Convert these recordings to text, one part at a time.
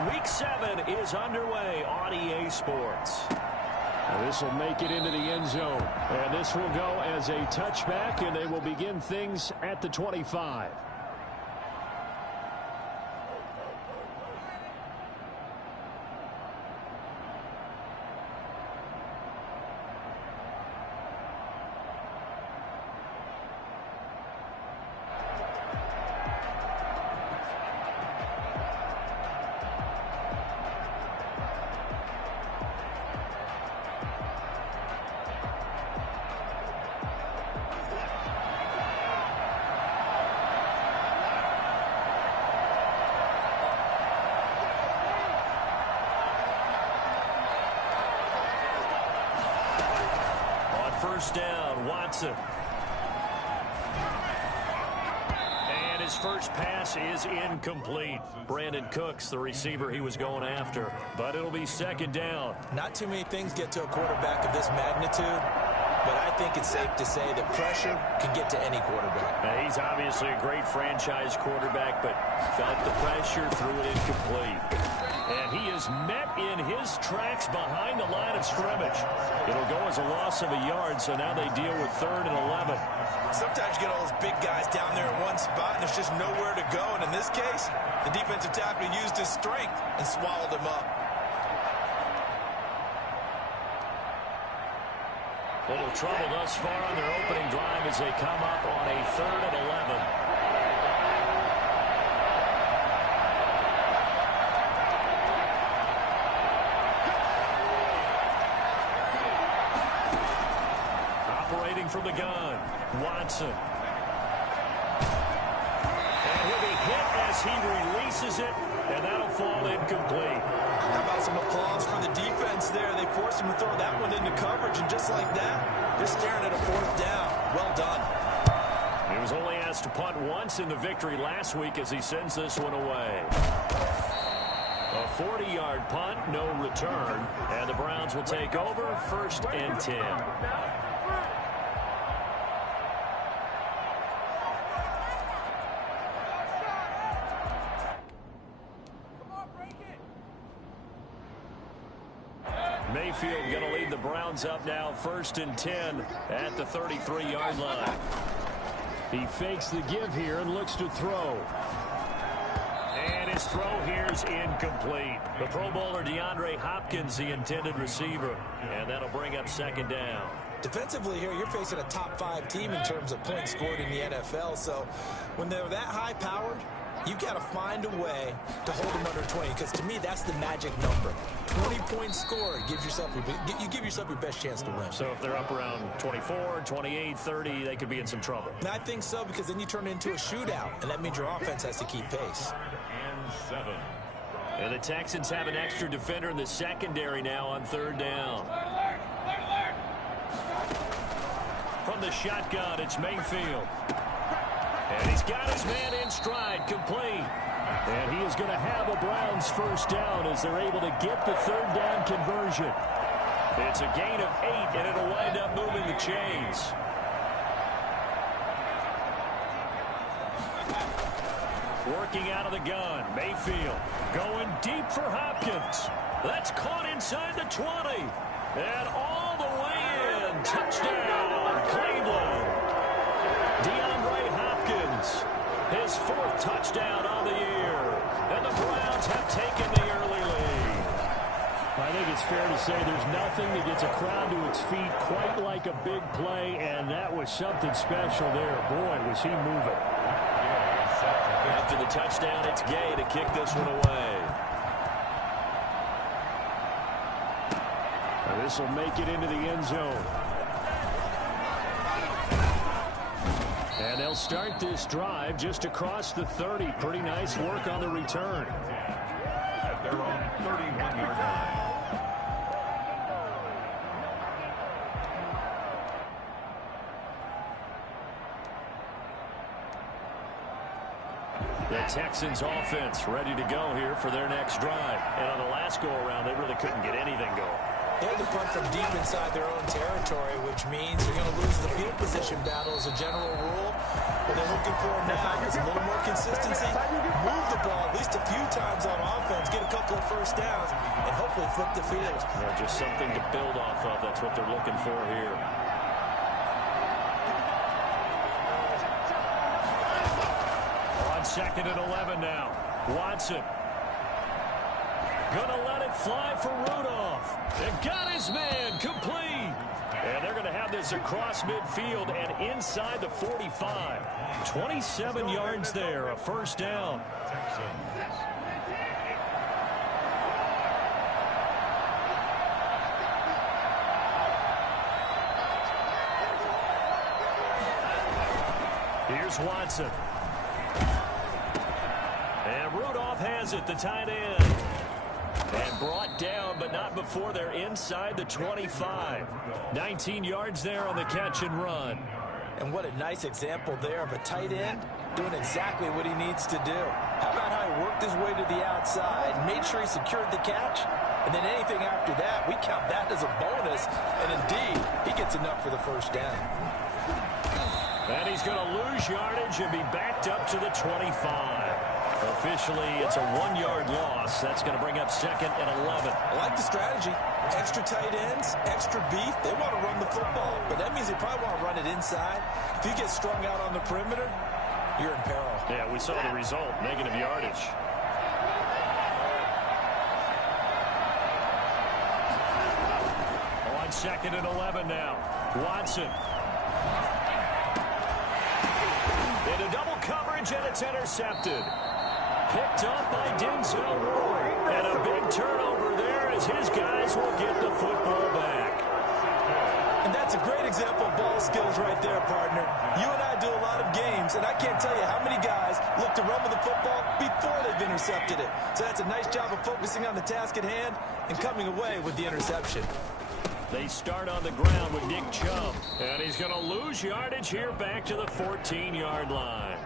And Week 7 is underway on EA Sports. And this will make it into the end zone. And this will go as a touchback, and they will begin things at the 25. First down, Watson. And his first pass is incomplete. Brandon Cooks, the receiver he was going after. But it'll be second down. Not too many things get to a quarterback of this magnitude, but I think it's safe to say that pressure can get to any quarterback. Now, he's obviously a great franchise quarterback, but felt the pressure, threw it incomplete. And he is met in his tracks behind the line of scrimmage. It'll go as a loss of a yard, so now they deal with 3rd and 11. Sometimes you get all those big guys down there in one spot, and there's just nowhere to go. And in this case, the defensive tackle used his strength and swallowed him up. Little trouble thus far on their opening drive as they come up on a 3rd and 11. From the gun, Watson. And he'll be hit as he releases it, and that'll fall incomplete. How about some applause for the defense there? They forced him to throw that one into coverage, and just like that, they're staring at a 4th down. Well done. He was only asked to punt once in the victory last week as he sends this one away. A 40-yard punt, no return, and the Browns will take over 1st and 10. Mayfield going to lead the Browns up now 1st and 10 at the 33-yard line. He fakes the give here and looks to throw. And his throw here is incomplete. The Pro Bowler DeAndre Hopkins, the intended receiver. And that'll bring up 2nd down. Defensively here, you're facing a top 5 team in terms of points scored in the NFL. So when they're that high-powered, you've got to find a way to hold them under 20, because to me, that's the magic number. 20 points scored gives yourself you give yourself your best chance to win. So if they're up around 24, 28, 30, they could be in some trouble. And I think so, because then you turn it into a shootout, and that means your offense has to keep pace. And the Texans have an extra defender in the secondary now on 3rd down. From the shotgun, it's Mayfield. And he's got his man in stride, complete. And he is going to have a Browns 1st down as they're able to get the 3rd down conversion. It's a gain of 8, and it'll wind up moving the chains. Working out of the gun, Mayfield going deep for Hopkins. That's caught inside the 20. And all the way in. Touchdown, Cleveland. DeAndre Hopkins, his 4th touchdown on the year. And the Browns have taken the early lead. I think it's fair to say there's nothing that gets a crowd to its feet quite like a big play, and that was something special there. Boy, was he moving. After the touchdown, it's Gay to kick this one away. And this will make it into the end zone. And they'll start this drive just across the 30. Pretty nice work on the return. At their own 31-yard line. The Texans offense ready to go here for their next drive. And on the last go-around, they really couldn't get anything going. They had to punt from deep inside their own territory, which means they're going to lose the field position battle as a general rule. What they're looking for now is a little more consistency. Move the ball at least a few times on offense. Get a couple couple of first downs and hopefully flip the field. Yeah, just something to build off of. That's what they're looking for here. On 2nd and 11 now. Watson. Gonna let it fly for Rudolph. And got his man complete. And they're going to have this across midfield and inside the 45. 27 yards there, a first down. Here's Watson. And Rudolph has it, the tight end. And brought down, but not before they're inside the 25. 19 yards there on the catch and run. And what a nice example there of a tight end doing exactly what he needs to do. How about how he worked his way to the outside, made sure he secured the catch, and then anything after that, we count that as a bonus. And indeed, he gets enough for the first down. And he's going to lose yardage and be backed up to the 25. Officially, it's a 1-yard loss. That's going to bring up 2nd and 11. I like the strategy. Extra tight ends, extra beef. They want to run the football, but that means they probably want to run it inside. If you get strung out on the perimeter, you're in peril. Yeah, we saw the result, negative yardage. On 2nd and 11 now. Watson. Into double coverage, and it's intercepted. Picked up by Denzel Ward. And a big turnover there as his guys will get the football back. And that's a great example of ball skills right there, partner. You and I do a lot of games, and I can't tell you how many guys look to run with the football before they've intercepted it. So that's a nice job of focusing on the task at hand and coming away with the interception. They start on the ground with Nick Chubb. And he's going to lose yardage here back to the 14-yard line.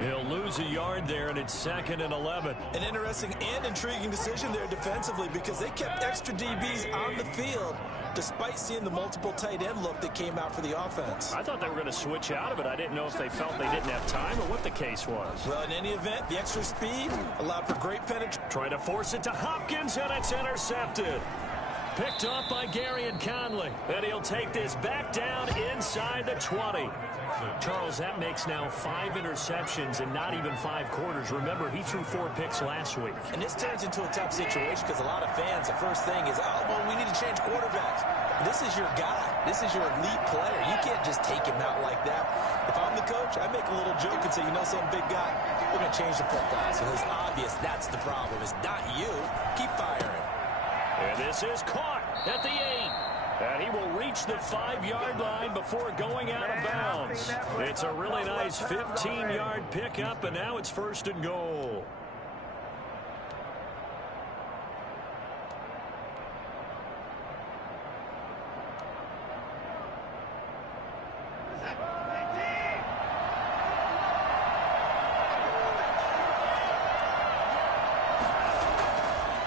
He'll lose a yard there, and it's 2nd and 11. An interesting and intriguing decision there defensively because they kept extra DBs on the field despite seeing the multiple tight end look that came out for the offense. I thought they were going to switch out of it. I didn't know if they felt they didn't have time or what the case was. Well, in any event, the extra speed allowed for great penetration. Trying to force it to Hopkins, and it's intercepted. Picked up by Gary and Conley. And he'll take this back down inside the 20. Charles, that makes now 5 interceptions in not even 5 quarters. Remember, he threw 4 picks last week. And this turns into a tough situation because a lot of fans, the first thing is, oh, well, we need to change quarterbacks. This is your guy. This is your elite player. You can't just take him out like that. If I'm the coach, I make a little joke and say, you know, some big guy, we're going to change the football. So it's obvious that's the problem. It's not you. Keep firing. And this is caught at the 8. And he will reach the 5-yard line before going out of bounds. It's a really nice 15-yard pickup, and now it's 1st and goal.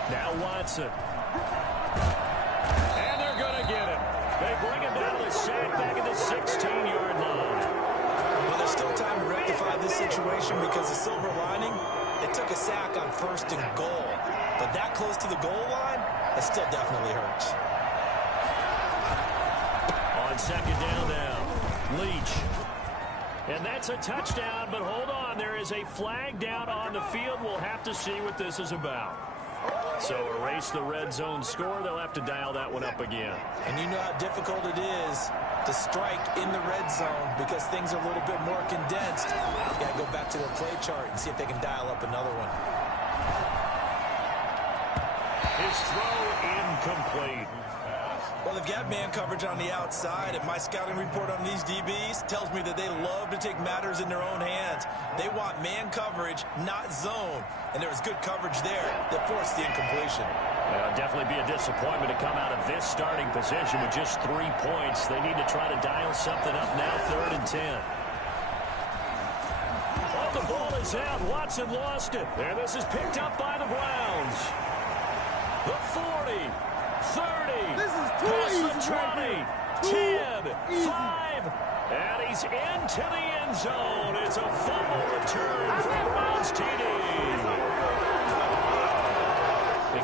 Now Watson. And they're going to get him. They bring him down to the sack back at the 16-yard line. Well, there's still time to rectify this situation because the silver lining, it took a sack on 1st and goal. But that close to the goal line, that still definitely hurts. On 2nd down now, Leach. And that's a touchdown, but hold on. There is a flag down on the field. We'll have to see what this is about. So erase the red zone score. They'll have to dial that one up again. And you know how difficult it is to strike in the red zone because things are a little bit more condensed. You got to go back to their play chart and see if they can dial up another one. His throw incomplete. Well, they've got man coverage on the outside, and my scouting report on these DBs tells me that they love to take matters in their own hands. They want man coverage, not zone. And there was good coverage there that forced the incompletion. It'll definitely be a disappointment to come out of this starting position with just 3 points. They need to try to dial something up now, 3rd and 10. Oh, the ball is out. Watson lost it. And this is picked up by the Browns. The 40. 30, this is too past easy, the 20, 10, 5, and he's into the end zone. It's a fumble return for Browns TD.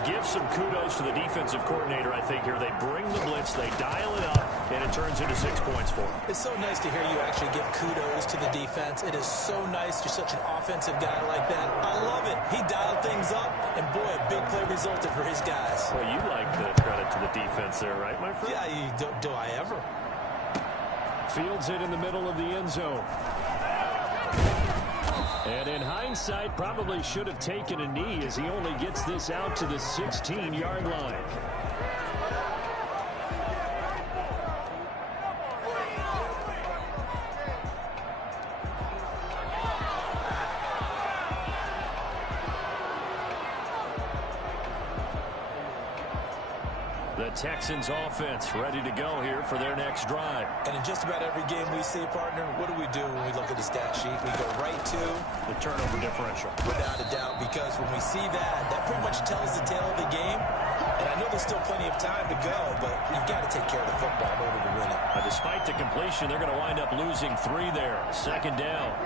give some kudos to the defensive coordinator, I think, here. They bring the blitz, they dial it up, and it turns into 6 points for them. It's so nice to hear you actually give kudos to the defense. It is so nice you're such an offensive guy like that. I love it. He dialed things up, and boy, a big play resulted for his guys. Well, you like the credit to the defense there, right, my friend? Yeah, do I ever? Fields it in the middle of the end zone. And in hindsight, probably should have taken a knee as he only gets this out to the 16-yard line. The Texans offense ready to go here for their next drive. And in just about every game we see, partner, what do we do when we look at the stat sheet? We go right to the turnover differential. Without a doubt, because when we see that pretty much tells the tale of the game. And I know there's still plenty of time to go, but you've got to take care of the football in order to win it. Despite the completion, they're going to wind up losing 3 there. Second down.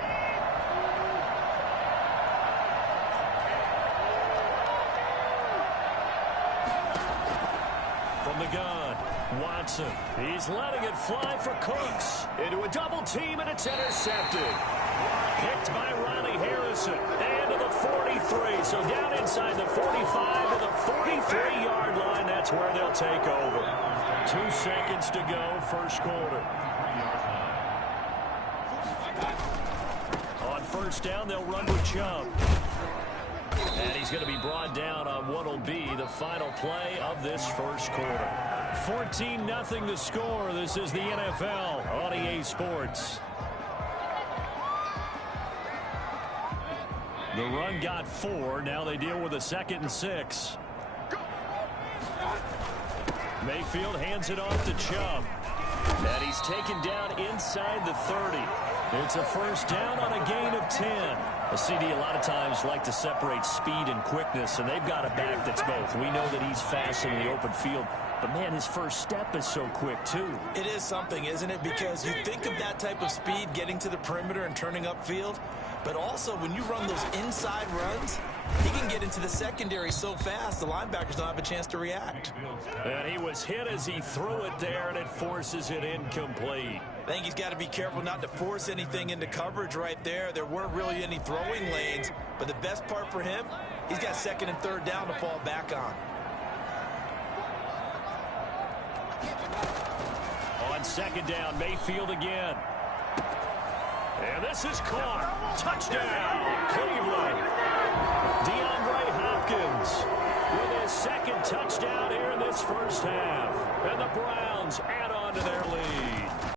From the gun, Watson. He's letting it fly for Cooks. Into a double team, and it's intercepted. Picked by Ronnie Harrison. And to the 43. So down inside the 45 to the 43-yard line. That's where they'll take over. 2 seconds to go, first quarter. On first down, they'll run with Chubb. And he's going to be brought down on what will be the final play of this first quarter. 14-0 the score. This is the NFL on EA Sports. The run got 4. Now they deal with a 2nd and 6. Mayfield hands it off to Chubb. And he's taken down inside the 30. It's a first down on a gain of 10. A CD a lot of times like to separate speed and quickness, and they've got a back that's both. We know that he's fast in the open field, but, man, his first step is so quick, too. It is something, isn't it? Because you think of that type of speed getting to the perimeter and turning upfield, but also when you run those inside runs, he can get into the secondary so fast the linebackers don't have a chance to react. And he was hit as he threw it there, and it forces it incomplete. I think he's got to be careful not to force anything into coverage right there. There weren't really any throwing lanes, but the best part for him, he's got 2nd and 3rd down to fall back on. On 2nd down, Mayfield again. And this is caught. Touchdown, Cleveland. DeAndre Hopkins with his 2nd touchdown here in this first half. And the Browns add on to their lead.